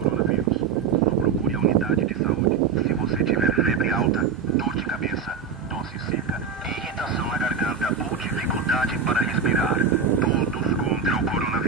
Coronavírus. Só procure a unidade de saúde. Se você tiver febre alta, dor de cabeça, tosse seca, irritação na garganta ou dificuldade para respirar, todos contra o coronavírus.